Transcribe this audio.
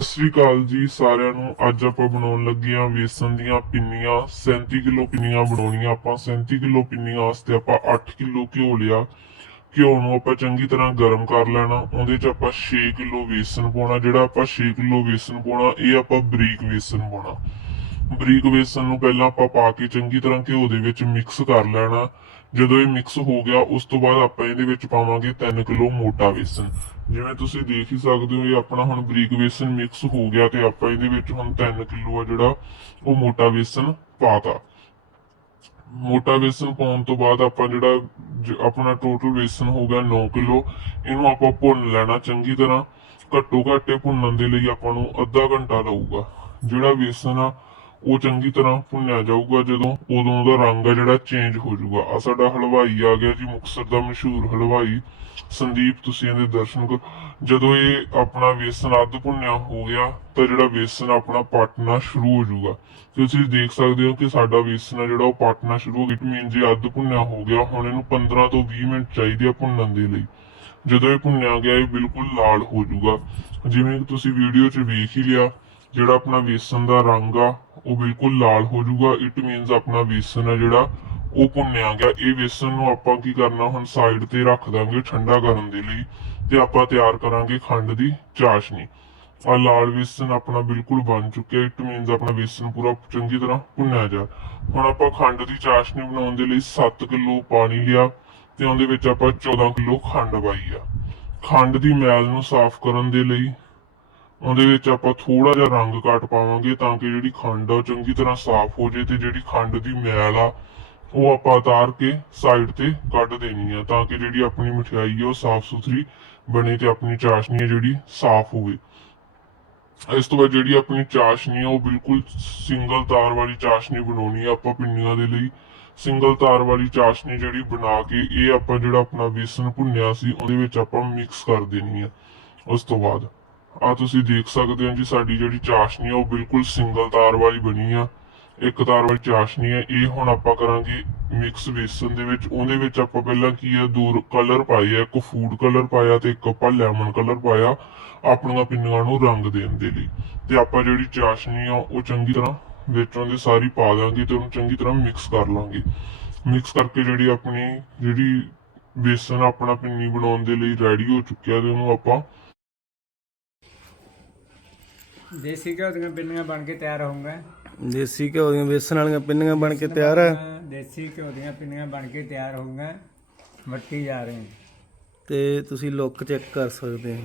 ਸਤਿ ਸ਼੍ਰੀ ਅਕਾਲ ਜੀ, ਸਾਰਿਆਂ ਨੂੰ। ਅੱਜ ਆਪਾਂ ਬਣਾਉਣ ਲੱਗੇ ਹਾਂ ਵੇਸਣ ਦੀਆਂ ਪਿੰਨੀਆਂ। 37 ਕਿਲੋ ਪਿੰਨੀਆਂ ਬਣਾਉਣੀਆਂ ਆਪਾਂ। 37 ਕਿਲੋ ਪਿੰਨੀਆਂ ਵਾਸਤੇ ਆਪਾਂ 8 ਕਿਲੋ ਘਿਓ ਲਿਆ। ਘਿਓ ਨੂੰ ਆਪਾਂ ਚੰਗੀ ਤਰ੍ਹਾਂ ਗਰਮ ਕਰ ਲੈਣਾ। ਉਹਦੇ ਚ ਆਪਾਂ 6 ਕਿਲੋ ਵੇਸਣ ਪਾਉਣਾ। ਜਿਹੜਾ ਆਪਾਂ 6 ਕਿਲੋ ਵੇਸਣ ਪਾਉਣਾ, ਇਹ ਆਪਾਂ ਬਰੀਕ ਵੇਸਣ ਪਾਉਣਾ। ਬਰੀਕ ਵੇਸਣ ਨੂੰ ਪਹਿਲਾਂ ਆਪਾਂ ਪਾ ਕੇ ਚੰਗੀ ਤਰ੍ਹਾਂ ਘਿਓ ਦੇ ਵਿੱਚ ਮਿਕਸ ਕਰ ਲੈਣਾ। ਜਦੋਂ ਇਹ ਮਿਕਸ ਹੋ ਗਿਆ, ਉਸ ਤੋਂ ਬਾਅਦ ਆਪਾਂ ਇਹਦੇ ਵਿੱਚ ਪਾਵਾਂਗੇ 3 ਕਿਲੋ ਮੋਟਾ ਵੇਸਣ ਜਿਵੇਂ ਤੁਸੀਂ ਦੇਖ ਹੀ ਸਕਦੇ ਹੋ, ਇਹ ਆਪਣਾ ਹੁਣ ਬਰੀਕ ਵੇਸਣ ਮਿਕਸ ਹੋ ਗਿਆ ਤੇ ਆਪਾਂ ਇਹਦੇ ਵਿੱਚ ਹੁਣ 3 ਕਿਲੋ ਆ ਜਿਹੜਾ, ਉਹ ਮੋਟਾ ਵੇਸਣ ਪਾਤਾ। ਮੋਟਾ ਵੇਸਣ ਪਾਉਣ ਤੋਂ ਬਾਅਦ ਆਪਾਂ ਜਿਹੜਾ ਆਪਣਾ ਟੋਟਲ ਵੇਸਣ ਹੋ ਗਿਆ 9 ਕਿਲੋ। ਇਹਨੂੰ ਆਪਾਂ ਭੁੰਨ ਲੈਣਾ ਚੰਗੀ ਤਰ੍ਹਾਂ। ਘੱਟੋ ਘੱਟ ਇਹ ਭੁੰਨਣ ਦੇ ਲਈ ਆਪਾਂ ਨੂੰ ਅੱਧਾ ਘੰਟਾ ਲਊਗਾ ਜਿਹੜਾ ਵੇਸਣ ਆ ਉਹ ਚੰਗੀ ਤਰ੍ਹਾਂ ਭੁੰਨਿਆ ਜਾਊਗਾ ਜਦੋਂ ਉਦੋਂ ਉਹਦਾ ਰੰਗ ਆ ਜਿਹੜਾ ਚੇਂਜ ਹੋ ਜਾਊਗਾ। ਆ ਸਾਡਾ ਹਲਵਾਈ ਆ ਗਿਆ ਜੀ, ਮੁਕਤਸਰ ਦਾ ਮਸ਼ਹੂਰ ਹਲਵਾਈ। ਸੰਦੀਪ, ਤੁਸੀਂ ਇਹਦੇ ਦਰਸ਼ਨ ਕਰੋ। ਜਦੋਂ ਇਹ ਆਪਣਾ ਵੇਸਣ ਅੱਧ ਭੁੰਨਿਆ ਹੋ ਗਿਆ, ਤਾਂ ਜਿਹੜਾ ਵੇਸਣ ਆਪਣਾ ਪਟਣਾ ਸ਼ੁਰੂ ਹੋ ਜਾਊਗਾ। ਤੁਸੀਂ ਦੇਖ ਸਕਦੇ ਹੋ ਕਿ ਸਾਡਾ ਵੇਸਣ ਆ ਜਿਹੜਾ ਉਹ ਪਟਣਾ ਸ਼ੁਰੂ ਹੋ ਗਿਆ। ਮੀਨ ਜੇ ਅੱਧ ਭੁੰਨਿਆ ਹੋ ਗਿਆ। ਹੁਣ ਇਹਨੂੰ 15 ਤੋਂ 20 ਮਿੰਟ ਚਾਹੀਦੇ ਆ ਭੁੰਨਣ ਦੇ ਲਈ। ਜਦੋਂ ਇਹ ਭੁੰਨਿਆ ਗਿਆ, ਇਹ ਬਿਲਕੁਲ ਲਾਲ ਹੋ ਜਾਊਗਾ। ਜਿਵੇਂ ਕਿ ਤੁਸੀਂ ਵੀਡੀਓ 'ਚ ਵੇਖ ਹੀ ਲਿਆ, ਜਿਹੜਾ ਆਪਣਾ ਵੇਸਣ ਦਾ ਰੰਗ ਆ ਉਹ ਬਿਲਕੁਲ ਲਾਲ ਹੋ ਜਾਊਗਾ। ਇਟ ਮੀਨਸ ਆਪਣਾ ਵੇਸਣ ਆ ਜਿਹੜਾ, ਉਹ ਭੁੰਨਿਆ ਗਿਆ। ਇਹ ਵੇਸਣ ਨੂੰ ਆਪਾਂ ਕੀ ਕਰਨਾ, ਹੁਣ ਸਾਈਡ ਤੇ ਰੱਖ ਦਾਂਗੇ ਠੰਡਾ ਕਰਨ ਦੇ ਲਈ ਤੇ ਆਪਾਂ ਤਿਆਰ ਕਰਾਂਗੇ ਖੰਡ ਦੀ ਚਾਸ਼ਨੀ। ਆ ਲਾਲ ਵੇਸਣ ਆਪਣਾ ਬਿਲਕੁਲ ਬਣ ਚੁੱਕਿਆ। ਇਟ ਮੀਨਸ ਆਪਣਾ ਵੇਸਣ ਪੂਰਾ ਚੰਗੀ ਤਰ੍ਹਾਂ ਭੁੰਨਿਆ ਜਾ। ਹੁਣ ਆਪਾਂ ਖੰਡ ਦੀ ਚਾਸ਼ਨੀ ਬਣਾਉਣ ਦੇ ਲਈ 7 ਕਿਲੋ ਪਾਣੀ ਲਿਆ ਤੇ ਉਹਦੇ ਵਿੱਚ ਆਪਾਂ 14 ਕਿਲੋ ਖੰਡ ਪਾਈ ਆ। ਖੰਡ ਦੀ ਮੈਲ ਨੂੰ ਸਾਫ਼ ਕਰਨ ਦੇ ਲਈ ਉਹਦੇ ਵਿੱਚ ਆਪਾਂ ਥੋੜਾ ਜਿਹਾ ਰੰਗ ਘੱਟ ਪਾਵਾਂਗੇ ਤਾਂ ਕਿ ਜਿਹੜੀ ਖੰਡ ਆ ਉਹ ਚੰਗੀ ਤਰ੍ਹਾਂ ਸਾਫ਼ ਹੋ ਜੇ ਤੇ ਜਿਹੜੀ ਖੰਡ ਦੀ ਮੈਲ ਆ, ਉਹ ਆਪਾਂ ਉਤਾਰ ਕੇ ਸਾਈਡ ਤੇ ਕੱਢ ਦੇਣੀ ਆ ਤਾਂ ਕਿ ਜਿਹੜੀ ਆਪਣੀ ਮਠਿਆਈ ਆ ਉਹ ਸਾਫ਼ ਸੁਥਰੀ ਬਣੇ ਤੇ ਆਪਣੀ ਚਾਸ਼ਨੀ ਜਿਹੜੀ ਸਾਫ਼ ਹੋਵੇ। ਇਸ ਤੋਂ ਬਾਅਦ ਜਿਹੜੀ ਆਪਣੀ ਚਾਸ਼ਨੀ ਆ ਉਹ ਬਿਲਕੁਲ ਸਿੰਗਲ ਤਾਰ ਵਾਲੀ ਚਾਸ਼ਨੀ ਬਣਾਉਣੀ ਆ ਆਪਾਂ ਪਿੰਨੀਆਂ ਦੇ ਲਈ। ਸਿੰਗਲ ਤਾਰ ਵਾਲੀ ਚਾਸ਼ਨੀ ਜਿਹੜੀ ਬਣਾ ਕੇ ਇਹ ਆਪਾਂ ਜਿਹੜਾ ਆਪਣਾ ਬੇਸਨ ਭੁੰਨਿਆ ਸੀ ਉਹਦੇ ਵਿੱਚ ਆਪਾਂ ਮਿਕਸ ਕਰ ਦੇਣੀ ਆ। ਉਸ ਤੋਂ ਬਾਅਦ ਆ ਤੁਸੀਂ ਦੇਖ ਸਕਦੇ ਹੋ ਜੀ, ਸਾਡੀ ਜਿਹੜੀ ਚਾਸ਼ਨੀ ਆ, ਉਹ ਬਿਲਕੁਲ ਸਿੰਗਲ ਤਾਰ ਵਾਲੀ ਬਣੀ ਆ। ਇੱਕ ਤਾਰ ਵਾਲੀ ਚਾਸ਼ਨੀ ਹੈ ਇਹ ਹੁਣ ਆਪਾਂ ਕਰਾਂਗੇ ਮਿਕਸ ਵੇਸਣ ਦੇ ਵਿੱਚ। ਉਹਦੇ ਵਿੱਚ ਆਪਾਂ ਪਹਿਲਾਂ ਕੀ ਆ ਦੋ ਕਲਰ ਪਾਏ ਆ ਇੱਕ ਫੂਡ ਕਲਰ ਪਾਇਆ ਤੇ ਇੱਕ ਆਪਾਂ ਲੈਮਨ ਕਲਰ ਪਾਇਆ, ਆਪਣੀਆਂ ਪਿੰਨੀਆਂ ਨੂੰ ਰੰਗ ਦੇਣ ਦੇ ਲਈ। ਤੇ ਆਪਾਂ ਜਿਹੜੀ ਚਾਸ਼ਨੀ ਆ, ਉਹ ਚੰਗੀ ਤਰ੍ਹਾਂ ਵਿੱਚੋਂ ਦੀ ਸਾਰੀ ਪਾ ਦਾਂਗੇ ਤੇ ਉਹਨੂੰ ਚੰਗੀ ਤਰ੍ਹਾਂ ਮਿਕਸ ਕਰ ਲਾਂਗੇ। ਮਿਕਸ ਕਰਕੇ ਜਿਹੜੀ ਆਪਣੀ, ਜਿਹੜੀ ਬੇਸਨ ਆਪਣਾ ਪਿੰਨੀ ਬਣਾਉਣ ਦੇ ਲਈ ਰੈਡੀ ਹੋ ਚੁੱਕਿਆ ਤੇ ਉਹਨੂੰ ਆਪਾਂ ਦੇਸੀ ਘਿਓ ਦੀਆਂ ਪਿੰਨੀਆਂ ਬਣ ਕੇ ਤਿਆਰ ਹੋਊਗਾ। ਦੇਸੀ ਘਿਓ ਦੀਆਂ ਵੇਸਣ ਵਾਲੀਆਂ ਪਿੰਨੀਆਂ ਬਣ ਕੇ ਤਿਆਰ ਹੈ ਦੇਸੀ ਘਿਓ ਦੀਆਂ ਪਿੰਨੀਆਂ ਬਣ ਕੇ ਤਿਆਰ ਹੋਊਗਾ। ਵੱਟੀ ਜਾ ਰਹੇ ਤੇ ਤੁਸੀਂ ਲੁੱਕ ਚੈੱਕ ਕਰ ਸਕਦੇ ਹੋ।